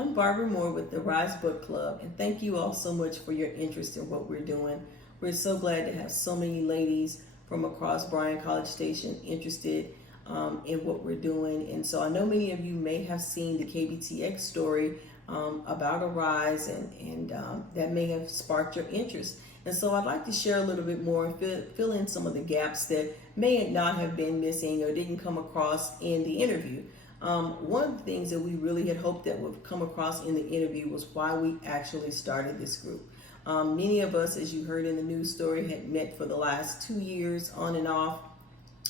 I'm Barbara Moore with the Rise Book Club, and thank you all so much for your interest in what we're doing. We're so glad to have so many ladies from across Bryan College Station interested in what we're doing. And so I know many of you may have seen the KBTX story about Arise, and that may have sparked your interest. And so I'd like to share a little bit more and fill in some of the gaps that may not have been missing or didn't come across in the interview. One of the things that we really had hoped that would come across in the interview was why we actually started this group. Many of us, as you heard in the news story, had met for the last 2 years on and off,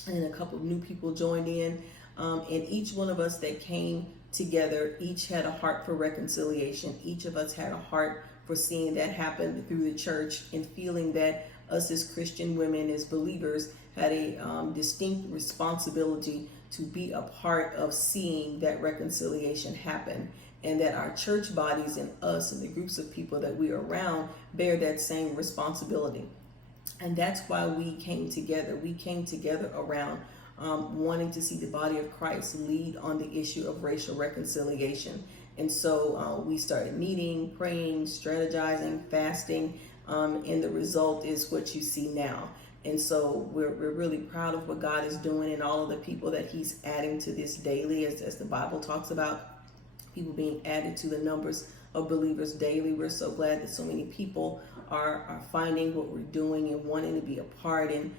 and a couple of new people joined in. And each one of us that came together, each had a heart for reconciliation. Each of us had a heart for seeing that happen through the church and feeling that us as Christian women, as believers, had a distinct responsibility to be a part of seeing that reconciliation happen, and that our church bodies and us and the groups of people that we are around bear that same responsibility. And that's why we came together. We came together around wanting to see the body of Christ lead on the issue of racial reconciliation. And so we started meeting, praying, strategizing, fasting, and the result is what you see now. And so we're really proud of what God is doing and all of the people that he's adding to this daily, as the Bible talks about people being added to the numbers of believers daily. We're so glad that so many people are finding what we're doing and wanting to be a part, and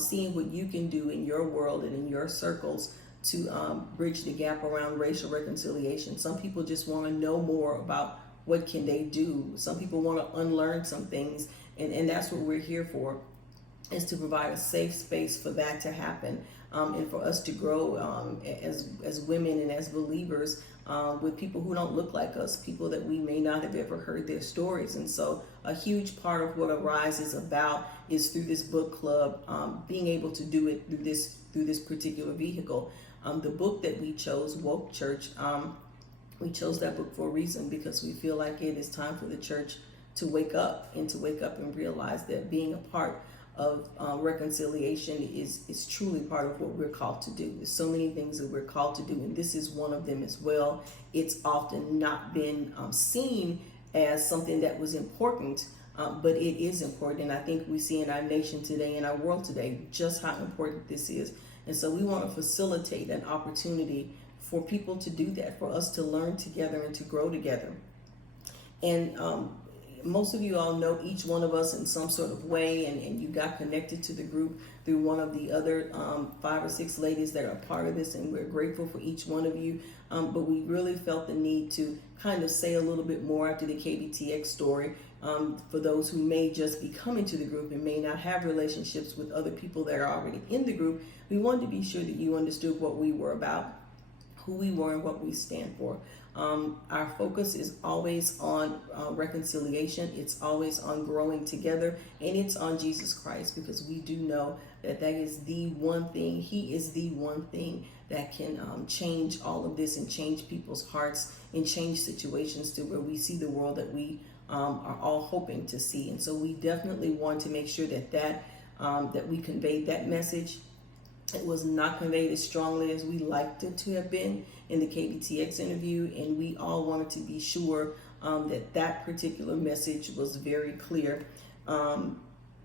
seeing what you can do in your world and in your circles to bridge the gap around racial reconciliation. Some people just want to know more about what can they do. Some people want to unlearn some things, and that's what we're here for, is to provide a safe space for that to happen, and for us to grow as women and as believers with people who don't look like us, people that we may not have ever heard their stories. And so a huge part of what Arise is about is through this book club, being able to do it through this particular vehicle. The book that we chose, Woke Church, we chose that book for a reason, because we feel like it is time for the church to wake up and realize that being a part of reconciliation is truly part of what we're called to do. There's so many things that we're called to do, and this is one of them as well. It's often not been seen as something that was important, but it is important. And I think we see in our nation today, in our world today, just how important this is. And so we want to facilitate an opportunity for people to do that, for us to learn together and to grow together. And most of you all know each one of us in some sort of way, and you got connected to the group through one of the other 5 or 6 ladies that are part of this, and we're grateful for each one of you. But we really felt the need to kind of say a little bit more after the KBTX story, for those who may just be coming to the group and may not have relationships with other people that are already in the group. We wanted to be sure that you understood what we were about, who we were, and what we stand for. Our focus is always on reconciliation. It's always on growing together, and it's on Jesus Christ, because we do know that is the one thing. He is the one thing that can change all of this and change people's hearts and change situations to where we see the world that we are all hoping to see. And so we definitely want to make sure that we conveyed that message. It was not conveyed as strongly as we liked it to have been in the KBTX interview, and we all wanted to be sure that particular message was very clear.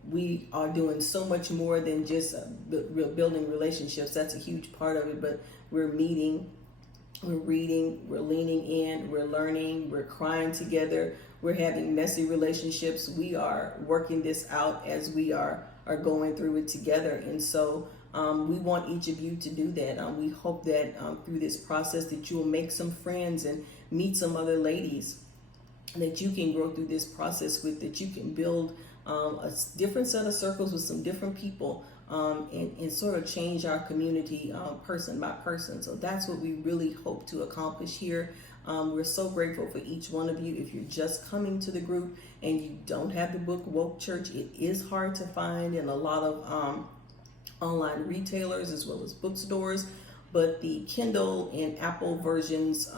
We are doing so much more than just building relationships. That's a huge part of it, but we're meeting, we're reading, we're leaning in, we're learning, we're crying together, we're having messy relationships. We are working this out as we are going through it together. And so we want each of you to do that. We hope that through this process that you will make some friends and meet some other ladies that you can grow through this process with, that you can build a different set of circles with some different people, and sort of change our community person by person. So that's what we really hope to accomplish here. We're so grateful for each one of you. If you're just coming to the group and you don't have the book Woke Church, it is hard to find in a lot of online retailers as well as bookstores, but the Kindle and Apple versions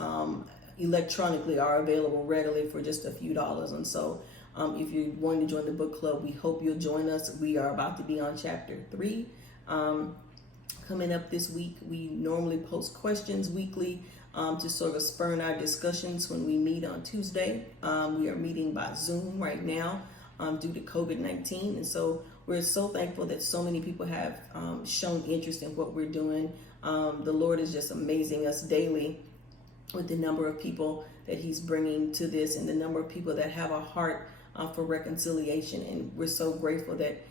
electronically are available readily for just a few dollars. And so if you're wanting to join the book club, we hope you'll join us. We are about to be on chapter 3 coming up this week. We normally post questions weekly to sort of spur our discussions when we meet on Tuesday. We are meeting by Zoom right now due to COVID-19. And so we're so thankful that so many people have shown interest in what we're doing. The Lord is just amazing us daily with the number of people that He's bringing to this and the number of people that have a heart for reconciliation. And we're so grateful that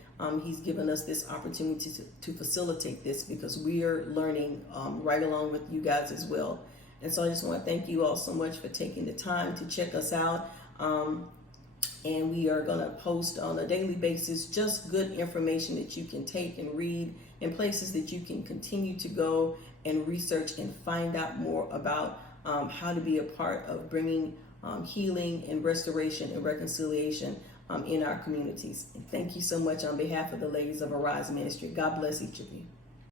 He's given us this opportunity to facilitate this, because we are learning right along with you guys as well. And so I just want to thank you all so much for taking the time to check us out. And we are going to post on a daily basis just good information that you can take and read, and places that you can continue to go and research and find out more about how to be a part of bringing healing and restoration and reconciliation in our communities. And thank you so much on behalf of the ladies of Arise Ministry. God bless each of you.